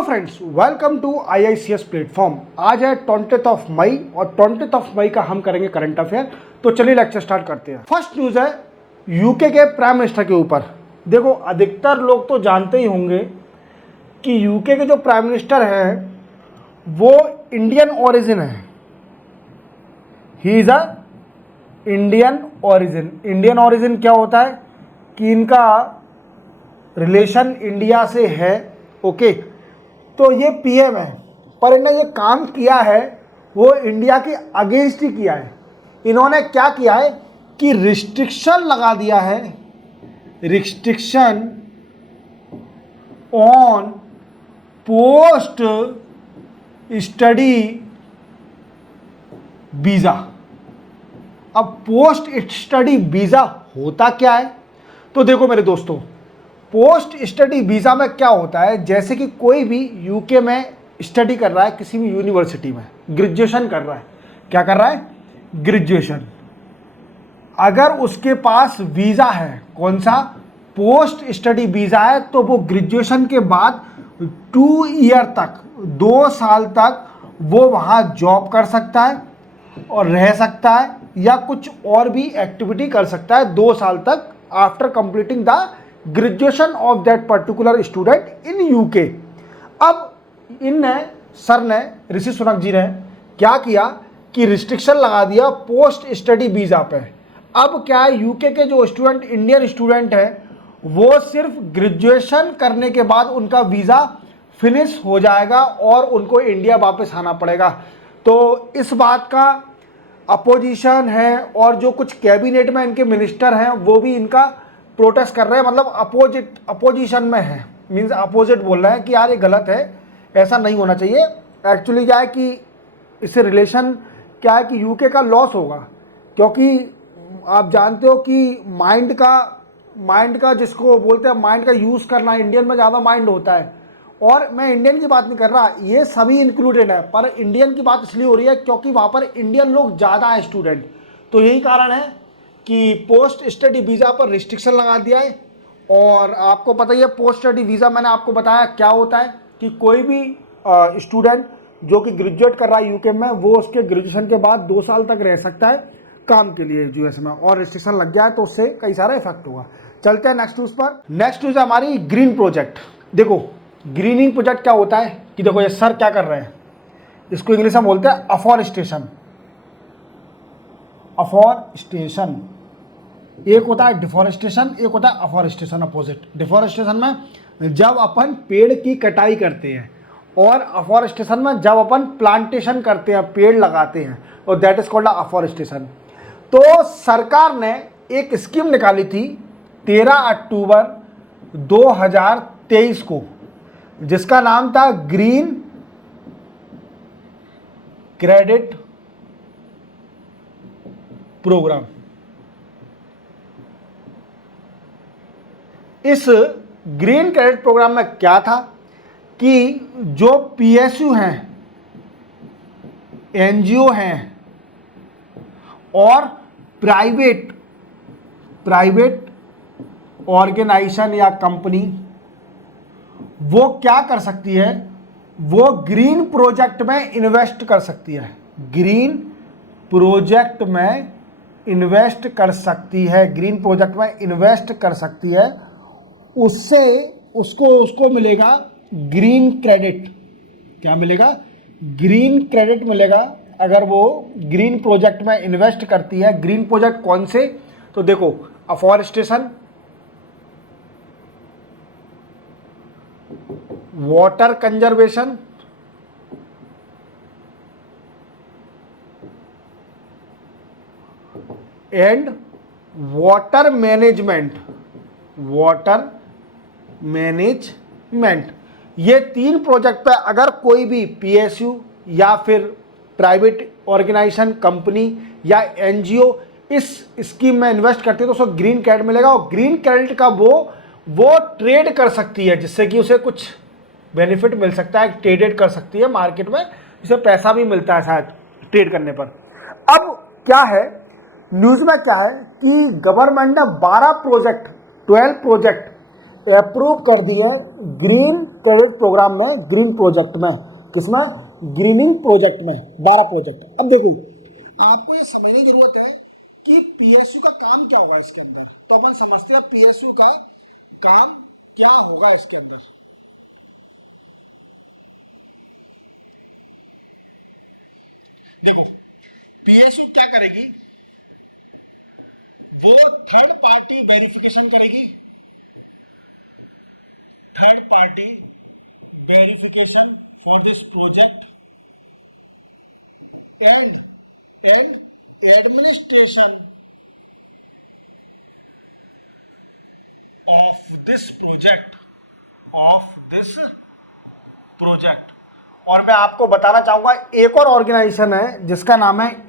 Hello friends, welcome to IICS platform. आज है 20 मई और 20 मई का हम करेंगे करंट अफेयर। तो चलिए लेक्चर स्टार्ट करते हैं। फर्स्ट न्यूज़ है यूके के प्राइम मिनिस्टर के ऊपर। देखो, अधिकतर लोग तो जानते ही होंगे कि यूके के जो प्राइम मिनिस्टर हैं वो इंडियन ओरिजिन है। He is a Indian origin. Indian origin क्या होता है कि इनका रिलेशन इंडिया से है। ओके, तो ये पीएम है, पर इन्होंने ये काम किया है वो इंडिया के अगेंस्ट ही किया है। इन्होंने क्या किया है कि रिस्ट्रिक्शन लगा दिया है, restriction on post study visa. अब पोस्ट स्टडी वीज़ा होता क्या है? तो देखो मेरे दोस्तों, पोस्ट स्टडी वीज़ा में क्या होता है, जैसे कि कोई भी यूके में स्टडी कर रहा है, किसी भी यूनिवर्सिटी में ग्रेजुएशन कर रहा है। क्या कर रहा है? ग्रेजुएशन। अगर उसके पास वीज़ा है, कौन सा? पोस्ट स्टडी वीज़ा है, तो वो ग्रेजुएशन के बाद 2 ईयर तक, 2 साल तक वो वहाँ जॉब कर सकता है और रह सकता है, या कुछ और भी एक्टिविटी कर सकता है 2 साल तक after completing the graduation of that particular student in UK. अब सर ने, ऋषि सुनक जी ने क्या किया कि रिस्ट्रिक्शन लगा दिया पोस्ट स्टडी वीज़ा पे। अब क्या है, यूके के जो स्टूडेंट, इंडियन स्टूडेंट है, वो सिर्फ ग्रेजुएशन करने के बाद उनका वीज़ा फिनिश हो जाएगा और उनको इंडिया वापस आना पड़ेगा। तो इस बात का अपोजिशन है, और जो कुछ कैबिनेट में इनके मिनिस्टर हैं वो भी इनका प्रोटेस्ट कर रहे हैं, मतलब अपोजिशन में है, मीन्स अपोजिट बोल रहे हैं कि यार ये गलत है, ऐसा नहीं होना चाहिए। एक्चुअली क्या है कि इससे रिलेशन क्या है कि यूके का लॉस होगा, क्योंकि आप जानते हो कि माइंड का जिसको बोलते हैं माइंड का यूज़ करना, इंडियन में ज़्यादा माइंड होता है। और मैं इंडियन की बात नहीं कर रहा, ये सभी इंक्लूडेड है, पर इंडियन की बात इसलिए हो रही है क्योंकि वहाँ पर इंडियन लोग ज़्यादा है स्टूडेंट। तो यही कारण है कि पोस्ट स्टडी वीज़ा पर रिस्ट्रिक्शन लगा दिया है। और आपको पता ही है पोस्ट स्टडी वीज़ा, मैंने आपको बताया क्या होता है कि कोई भी स्टूडेंट जो कि ग्रेजुएट कर रहा है यूके में, वो उसके ग्रेजुएशन के बाद 2 साल तक रह सकता है काम के लिए यूएस में, और रिस्ट्रिक्शन लग गया है तो उससे कई सारा इफेक्ट हुआ। चलते हैं नेक्स्ट न्यूज़ पर। नेक्स्ट न्यूज़ है हमारी ग्रीन प्रोजेक्ट। देखो, ग्रीनिंग प्रोजेक्ट क्या होता है कि देखो ये सर क्या कर रहे हैं, इसको इंग्लिश में बोलते हैं अफॉरेस्टेशन। अफॉरेस्टेशन एक होता है डिफॉरेस्टेशन, एक होता है अफॉरेस्टेशन, अपोजिट। डिफॉरेस्टेशन में जब अपन पेड़ की कटाई करते हैं, और अफॉरेस्टेशन में जब अपन प्लांटेशन करते हैं, पेड़ लगाते हैं, और दैट इज कॉल्ड अफॉरेस्टेशन। तो सरकार ने एक स्कीम निकाली थी 13 अक्टूबर 2023 को, जिसका नाम था ग्रीन क्रेडिट प्रोग्राम। इस ग्रीन क्रेडिट प्रोग्राम में क्या था कि जो पीएसयू हैं, एनजीओ हैं, और प्राइवेट ऑर्गेनाइजेशन या कंपनी, वो क्या कर सकती है, वो ग्रीन प्रोजेक्ट में इन्वेस्ट कर सकती है। ग्रीन प्रोजेक्ट में इन्वेस्ट कर सकती है, ग्रीन प्रोजेक्ट में इन्वेस्ट कर सकती है। उससे उसको मिलेगा ग्रीन क्रेडिट। क्या मिलेगा? ग्रीन क्रेडिट मिलेगा अगर वो ग्रीन प्रोजेक्ट में इन्वेस्ट करती है। ग्रीन प्रोजेक्ट कौन से? तो देखो, afforestation, water conservation, and water management. ये 3 प्रोजेक्ट पे अगर कोई भी पीएसयू या फिर प्राइवेट ऑर्गेनाइजेशन, कंपनी या एनजीओ इस स्कीम में इन्वेस्ट करती है तो उसको ग्रीन क्रेडिट मिलेगा। और ग्रीन क्रेडिट का वो ट्रेड कर सकती है, जिससे कि उसे कुछ बेनिफिट मिल सकता है, ट्रेडेड कर सकती है मार्केट में, जिससे पैसा भी मिलता है शायद ट्रेड करने पर। अब क्या है, न्यूज़ में क्या है कि गवर्नमेंट ने 12 प्रोजेक्ट, 12 प्रोजेक्ट अप्रूव कर दिए ग्रीन क्रेडिट प्रोग्राम में, ग्रीन प्रोजेक्ट में, किसमें, ग्रीनिंग प्रोजेक्ट में 12 प्रोजेक्ट। अब देखो आपको ये समझने की जरूरत है कि पीएसयू का काम क्या होगा इसके अंदर। तो अपन समझते हैं पीएसयू का काम क्या होगा इसके अंदर। देखो पीएसयू क्या करेगी, वो थर्ड पार्टी वेरिफिकेशन करेगी, third party verification for this project and administration of this project. और मैं आपको बताना चाहूंगा एक और ऑर्गेनाइजेशन है जिसका नाम है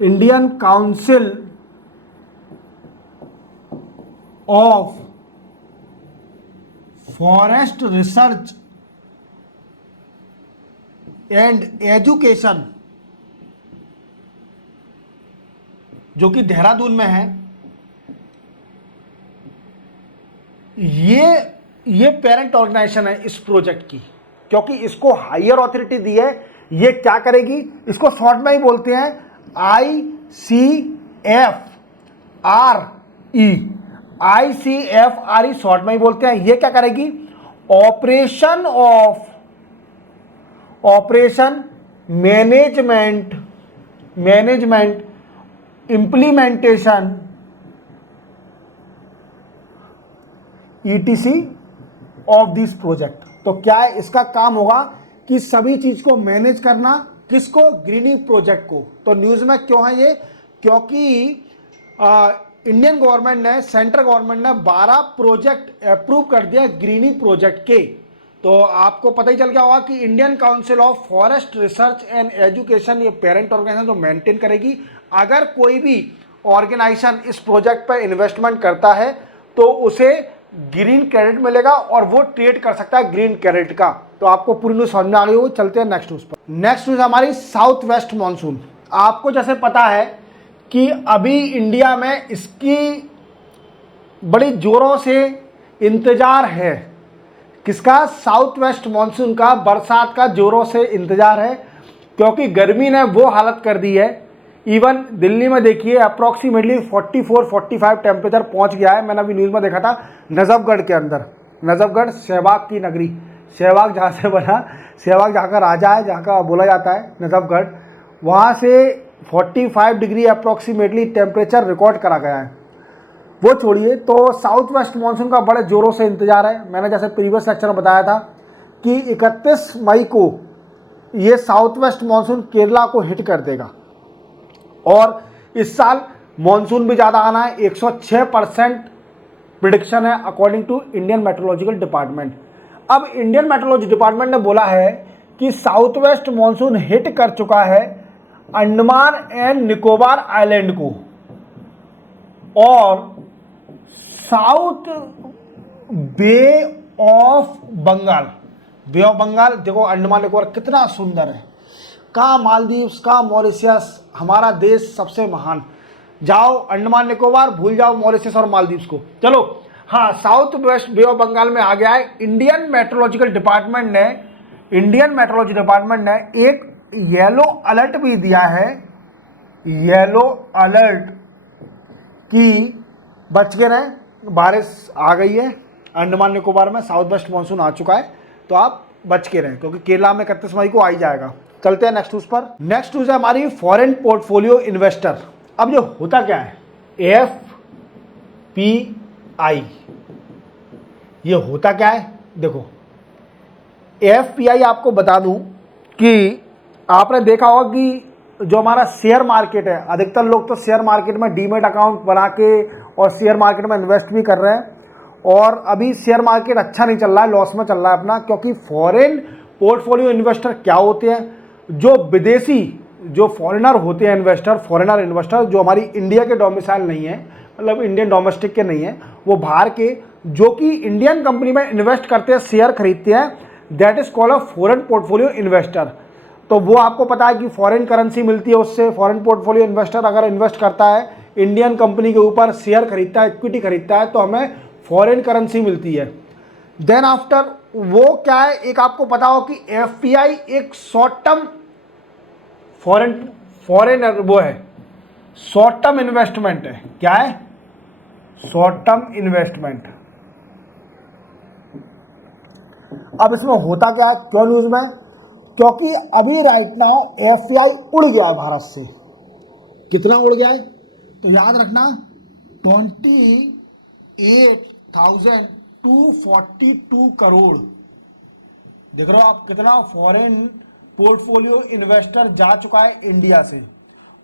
Indian council of forest research and education, जो कि देहरादून में है। ये पेरेंट ऑर्गेनाइजेशन है इस प्रोजेक्ट की, क्योंकि इसको हायर अथॉरिटी दी है। ये क्या करेगी, इसको शॉर्ट में ही बोलते हैं ICFRE शॉर्ट में ही बोलते हैं। ये क्या करेगी, operation management implementation ETC of this project. तो क्या है इसका काम होगा कि सभी चीज को मैनेज करना, किसको, ग्रीनिंग प्रोजेक्ट को। तो न्यूज में क्यों है ये, क्योंकि इंडियन गवर्नमेंट ने, सेंट्रल गवर्नमेंट ने 12 प्रोजेक्ट अप्रूव कर दिया ग्रीनिंग प्रोजेक्ट के। तो आपको पता ही चल गया होगा कि Indian council of forest research and education ये पेरेंट ऑर्गेनाइजेशन जो मेंटेन करेगी। अगर कोई भी ऑर्गेनाइजेशन इस प्रोजेक्ट पर इन्वेस्टमेंट करता है तो उसे ग्रीन क्रेडिट मिलेगा और वो ट्रेड कर सकता है ग्रीन क्रेडिट का। तो आपको पूरी न्यूज समझ में आ गई हो। चलते हैं नेक्स्ट न्यूज पर। नेक्स्ट न्यूज हमारी साउथ वेस्ट मानसून। आपको जैसे पता है कि अभी इंडिया में इसकी बड़ी जोरों से इंतजार है। किसका, साउथ वेस्ट मानसून का, बरसात का जोरों से इंतजार है, क्योंकि गर्मी ने वो हालत कर दी है। इवन दिल्ली में देखिए अप्रॉक्सीमेटली 44-45 टेम्परेचर पहुंच गया है। मैंने अभी न्यूज़ में देखा था नजफगढ़ के अंदर, नजफगढ़ सहवाग की नगरी, सहवाग जहाँ से बना, सहवाग जहाँ का राजा है, जहाँ का बोला जाता है नजफगढ़, वहाँ से 45 डिग्री अप्रॉक्सीमेटली टेम्परेचर रिकॉर्ड करा गया है। वो छोड़िए, तो साउथ वेस्ट मानसून का बड़े ज़ोरों से इंतजार है। मैंने जैसे प्रीवियस लेक्चर में बताया था कि 31 मई को ये साउथ वेस्ट मानसून केरला को हिट कर देगा और इस साल मॉनसून भी ज़्यादा आना है। 106% प्रिडिक्शन है according to Indian meteorological department. अब इंडियन मेट्रोलॉजी डिपार्टमेंट ने बोला है कि साउथ वेस्ट मॉनसून हिट कर चुका है अंडमान एंड निकोबार आइलैंड को और south bay of Bengal. Bay of Bengal देखो, अंडमान निकोबार कितना सुंदर है, का मालदीव्स, का मॉरिशस, हमारा देश सबसे महान। जाओ अंडमान निकोबार, भूल जाओ मॉरिशस और मालदीव्स को। चलो हाँ, south west bay of Bengal में आ गया है। इंडियन मेट्रोलॉजिकल डिपार्टमेंट ने एक येलो अलर्ट भी दिया है, येलो अलर्ट कि बच के रहें, बारिश आ गई है अंडमान निकोबार में, साउथ वेस्ट मानसून आ चुका है, तो आप बच के रहें क्योंकि केरला में 31 मई को आ ही जाएगा। चलते हैं नेक्स्ट न्यूज पर। नेक्स्ट न्यूज है हमारी फॉरेन पोर्टफोलियो इन्वेस्टर। अब जो होता क्या है, FPI, ये होता क्या है, देखो FPI आपको बता दूं कि आपने देखा होगा कि जो हमारा शेयर मार्केट है, अधिकतर लोग तो शेयर मार्केट में डीमेट अकाउंट बना के और शेयर मार्केट में इन्वेस्ट भी कर रहे हैं। और अभी शेयर मार्केट अच्छा नहीं चल रहा है, लॉस में चल रहा है अपना, क्योंकि फॉरेन पोर्टफोलियो इन्वेस्टर क्या होते हैं, जो विदेशी, जो फॉरेनर होते हैं इन्वेस्टर, फॉरेनर इन्वेस्टर जो हमारी इंडिया के डोमिसाइल नहीं है, मतलब इंडियन डोमेस्टिक के नहीं है, वो बाहर के, जो कि इंडियन कंपनी में इन्वेस्ट करते हैं, शेयर खरीदते हैं, that is called a foreign portfolio investor. तो वो आपको पता है कि फॉरेन करेंसी मिलती है उससे। फॉरेन पोर्टफोलियो इन्वेस्टर अगर इन्वेस्ट करता है इंडियन कंपनी के ऊपर, शेयर खरीदता है, इक्विटी खरीदता है, तो हमें फॉरेन करेंसी मिलती है। देन आफ्टर वो क्या है, एक आपको पता हो कि एफपीआई एक शॉर्ट टर्म फॉरेन वो है, शॉर्ट टर्म इन्वेस्टमेंट है। क्या है? Short term investment. अब इसमें होता क्या है, क्यों न्यूज में? क्योंकि अभी राइट नाउ एफपीआई उड़ गया है भारत से। कितना उड़ गया है? तो याद रखना 28,242 करोड़। देख रहे हो आप कितना फॉरेन पोर्टफोलियो इन्वेस्टर जा चुका है इंडिया से।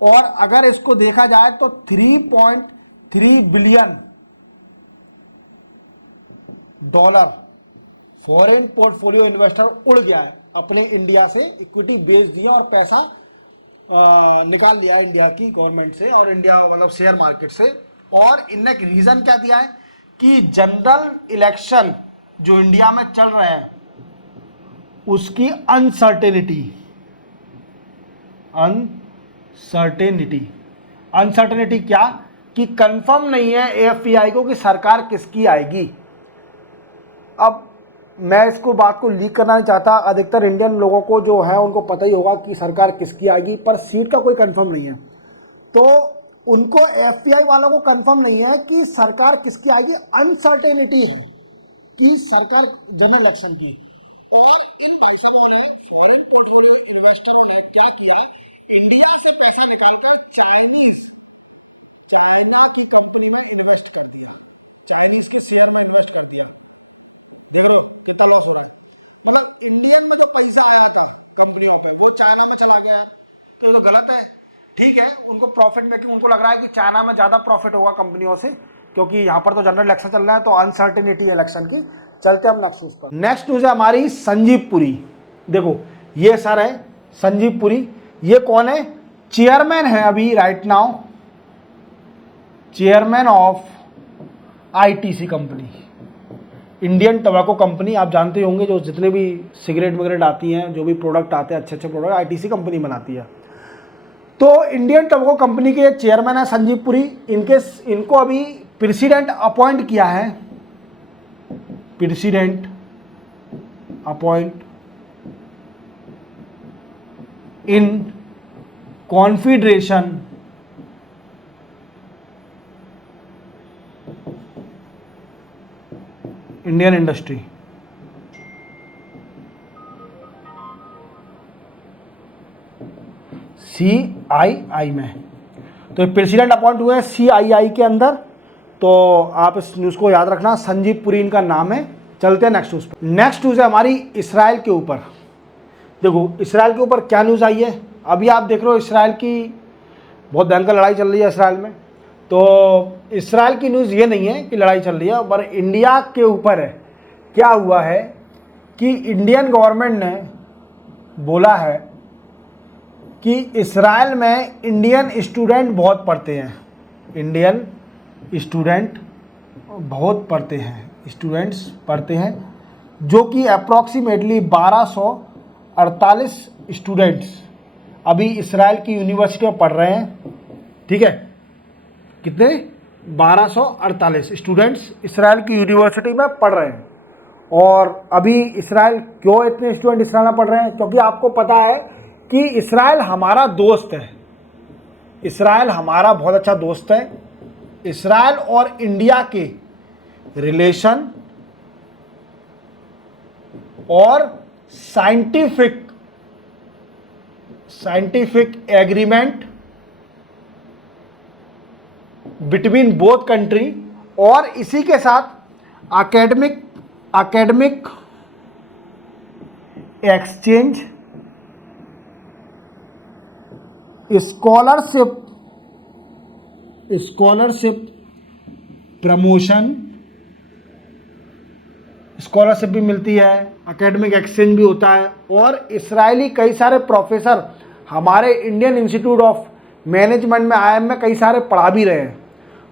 और अगर इसको देखा जाए तो 3.3 billion dollar foreign portfolio investor उड़ गया है अपने इंडिया से, इक्विटी बेच दिया और पैसा निकाल लिया इंडिया की गवर्नमेंट से और इंडिया मतलब शेयर मार्केट से। और इनने रीजन क्या दिया है कि जनरल इलेक्शन जो इंडिया में चल रहे हैं उसकी अनसर्टेनिटी क्या कि कंफर्म नहीं है एफपीआई को कि सरकार किसकी आएगी। अब मैं इसको बात को लीक करना नहीं चाहता, अधिकतर इंडियन लोगों को जो है उनको पता ही होगा कि सरकार किसकी आएगी, पर सीट का कोई कंफर्म नहीं है। तो उनको एफपीआई वालों को कंफर्म नहीं है कि सरकार किसकी आएगी, अनसर्टेनिटी है कि सरकार जनरल इलेक्शन की। और इन भाई साहबों ने फॉरेन पोर्टफोलियो इन्वेस्टरों ने क्या किया, इंडिया से पैसा निकालकर चाइना की कंपनी में इन्वेस्ट कर दिया, चाइनीज के शेयर में इन्वेस्ट कर दिया। देख लो कितना लॉस हो रहा है। मतलब इंडियन में जो पैसा आया था कंपनियों पे वो चाइना में चला गया, तो ये तो गलत है। ठीक है, उनको प्रॉफिट मेकिंग, उनको लग रहा है कि चाइना में ज्यादा प्रॉफिट होगा कंपनियों से, क्योंकि यहाँ पर तो जनरल इलेक्शन चल रहा है तो अनसर्टेनिटी इलेक्शन की। चलते हम नेक्स्ट न्यूज पर। नेक्स्ट न्यूज है हमारी संजीव पुरी। देखो ये सर है संजीव पुरी, ये कौन है? चेयरमैन है अभी right now, chairman of ITC company, Indian tobacco company. आप जानते होंगे जो जितने भी सिगरेट वगैरह आती हैं, जो भी प्रोडक्ट आते हैं अच्छे अच्छे प्रोडक्ट आईटीसी कंपनी बनाती है। तो इंडियन टोबैको कंपनी के चेयरमैन है संजीव पुरी। इनको अभी प्रेसिडेंट अपॉइंट किया है, प्रेसिडेंट अपॉइंट इन कॉन्फेडरेशन इंडियन इंडस्ट्री। CII में तो प्रेसिडेंट अपॉइंट हुए हैं CII के अंदर। तो आप इस न्यूज़ को याद रखना, संजीव पुरी इनका नाम है। चलते हैं नेक्स्ट न्यूज़ पर। नेक्स्ट न्यूज़ है हमारी इसराइल के ऊपर। देखो इसराइल के ऊपर क्या न्यूज़ आई है। अभी आप देख रहे हो इसराइल की बहुत भयंकर लड़ाई चल रही है इसराइल में। तो इसराइल की न्यूज़ ये नहीं है कि लड़ाई चल रही है, पर इंडिया के ऊपर है। क्या हुआ है कि इंडियन गवर्नमेंट ने बोला है कि इसराइल में इंडियन स्टूडेंट बहुत पढ़ते हैं, इंडियन स्टूडेंट बहुत पढ़ते हैं, स्टूडेंट्स पढ़ते हैं, जो कि अप्रॉक्सीमेटली 1248 स्टूडेंट्स अभी इसराइल की यूनिवर्सिटी में पढ़ रहे हैं। ठीक है, कितने? 1248 स्टूडेंट्स इसराइल की यूनिवर्सिटी में पढ़ रहे हैं। और अभी इसराइल क्यों इतने स्टूडेंट इसराइल में पढ़ रहे हैं? क्योंकि आपको पता है कि इसराइल हमारा दोस्त है, इसराइल हमारा बहुत अच्छा दोस्त है। इसराइल और इंडिया के रिलेशन और scientific agreement between both country, और इसी के साथ academic exchange, scholarship promotion, scholarship भी मिलती है, एकेडमिक एक्सचेंज भी होता है। और इसराइली कई सारे प्रोफेसर हमारे इंडियन इंस्टीट्यूट ऑफ मैनेजमेंट में IIM में कई सारे पढ़ा भी रहे हैं।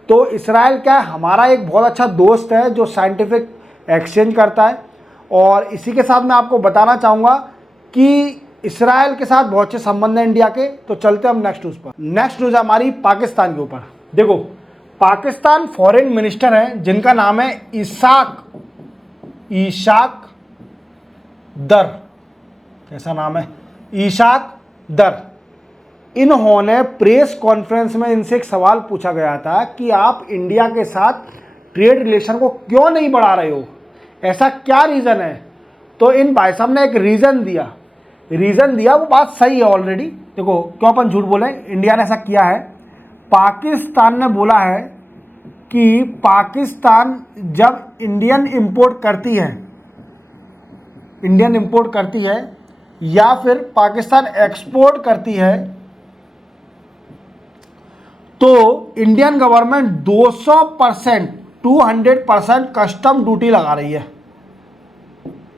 तो इसराइल क्या है, हमारा एक बहुत अच्छा दोस्त है जो साइंटिफिक एक्सचेंज करता है। और इसी के साथ मैं आपको बताना चाहूँगा कि इसराइल के साथ बहुत अच्छे संबंध हैं इंडिया के। तो चलते हम नेक्स्ट न्यूज़ पर। नेक्स्ट न्यूज़ है हमारी पाकिस्तान के ऊपर। देखो पाकिस्तान फॉरेन मिनिस्टर हैं जिनका नाम है ईशाक दर। कैसा नाम है? ईशाक दर। इन्होंने प्रेस कॉन्फ्रेंस में इनसे एक सवाल पूछा गया था कि आप इंडिया के साथ ट्रेड रिलेशन को क्यों नहीं बढ़ा रहे हो, ऐसा क्या रीज़न है? तो इन भाई साहब ने एक रीज़न दिया, वो बात सही है ऑलरेडी। देखो क्यों अपन झूठ बोले, इंडिया ने ऐसा किया है। पाकिस्तान ने बोला है कि पाकिस्तान जब इंडियन इंपोर्ट करती है या फिर पाकिस्तान एक्सपोर्ट करती है तो इंडियन गवर्नमेंट 200% कस्टम ड्यूटी लगा रही है,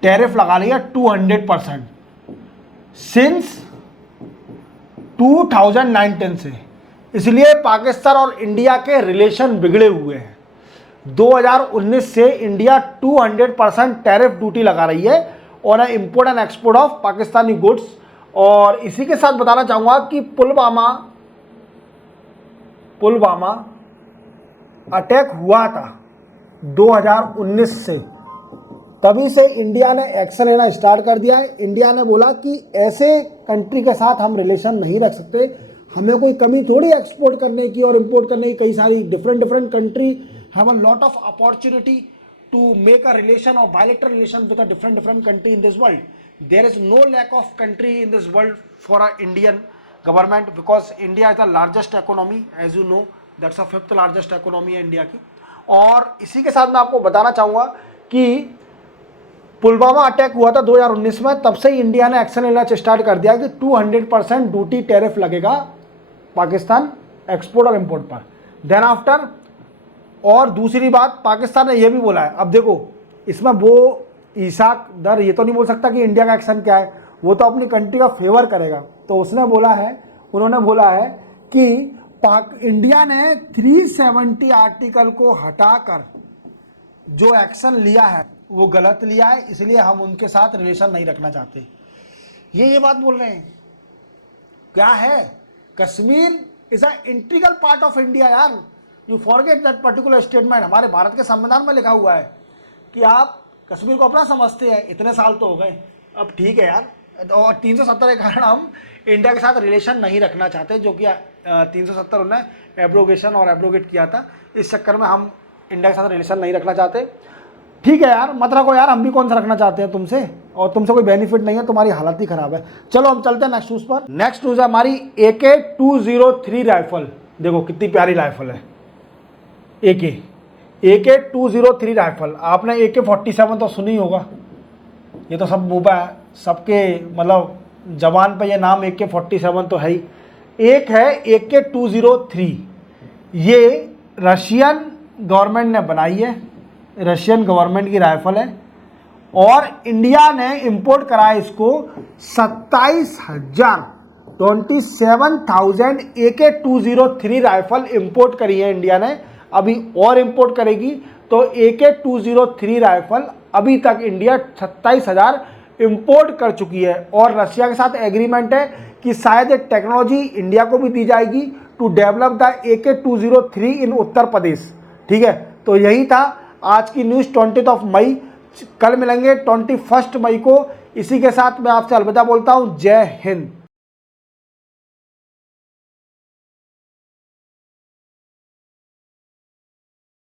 टैरिफ लगा रही है 200% सिंस 2019 से। इसलिए पाकिस्तान और इंडिया के रिलेशन बिगड़े हुए हैं। 2019 से इंडिया 200% टैरिफ ड्यूटी लगा रही है और import and export of Pakistani goods. और इसी के साथ बताना चाहूँगा कि पुलवामा अटैक हुआ था 2019 से, तभी से इंडिया ने एक्शन लेना स्टार्ट कर दिया है। इंडिया ने बोला कि ऐसे कंट्री के साथ हम रिलेशन नहीं रख सकते, हमें कोई कमी थोड़ी एक्सपोर्ट करने की और इंपोर्ट करने की। कई सारी different country have a lot of opportunity to make a relation और bilateral relation with a different country in this world. There is no lack of country in this world for a Indian government because India is the largest economy, as you know that's a 5th largest economy है India की। और इसी के साथ मैं आपको बताना चाहूँगा कि पुलवामा अटैक हुआ था 2019 में, तब से ही इंडिया ने एक्शन लेना स्टार्ट कर दिया कि 200% ड्यूटी टैरिफ लगेगा पाकिस्तान एक्सपोर्ट और इंपोर्ट पर। देन आफ्टर, और दूसरी बात पाकिस्तान ने यह भी बोला है, अब देखो इसमें वो ईशाक दर ये तो नहीं बोल सकता कि इंडिया का एक्शन क्या है, वो तो अपनी कंट्री का फेवर करेगा। तो उन्होंने बोला है कि इंडिया ने 370 आर्टिकल को हटाकर जो एक्शन लिया है वो गलत लिया है, इसलिए हम उनके साथ रिलेशन नहीं रखना चाहते। ये बात बोल रहे हैं। क्या है? Kashmir is a integral part of India यार, you forget that particular statement. हमारे भारत के संविधान में लिखा हुआ है कि आप कश्मीर को अपना समझते हैं। इतने साल तो हो गए, अब ठीक है यार। और 370 के कारण हम इंडिया के साथ रिलेशन नहीं रखना चाहते, जो कि 370 उन्होंने एब्रोगेट किया था। इस चक्कर में हम इंडिया के साथ रिलेशन नहीं रखना चाहते। ठीक है यार, मत रखो यार, हम भी कौन सा रखना चाहते हैं तुमसे, और तुमसे कोई बेनिफिट नहीं है, तुम्हारी हालत ही खराब है। चलो हम चलते हैं नेक्स्ट न्यूज़ पर। नेक्स्ट न्यूज़ है हमारी AK-203 राइफल। देखो कितनी प्यारी राइफल है AK-203 राइफल। आपने AK-47 तो सुनी होगा, ये तो सब मुँह है सबके, मतलब जवान पे ये नाम AK-47 तो है ही। एक है AK-203, ये रशियन गवर्नमेंट ने बनाई है, रशियन गवर्नमेंट की राइफल है और इंडिया ने इंपोर्ट करा है इसको 27,000 AK-203 राइफल इंपोर्ट करी है इंडिया ने, अभी और इंपोर्ट करेगी। तो AK-203 राइफल अभी तक इंडिया 27,000 इंपोर्ट कर चुकी है और रशिया के साथ एग्रीमेंट है कि शायद एक टेक्नोलॉजी इंडिया को भी दी जाएगी टू डेवलप द AK-203 इन उत्तर प्रदेश। ठीक है, तो यही था आज की न्यूज़ 20 मई। कल मिलेंगे 21 मई को। इसी के साथ मैं आपसे अलविदा बोलता हूँ। जय हिंद।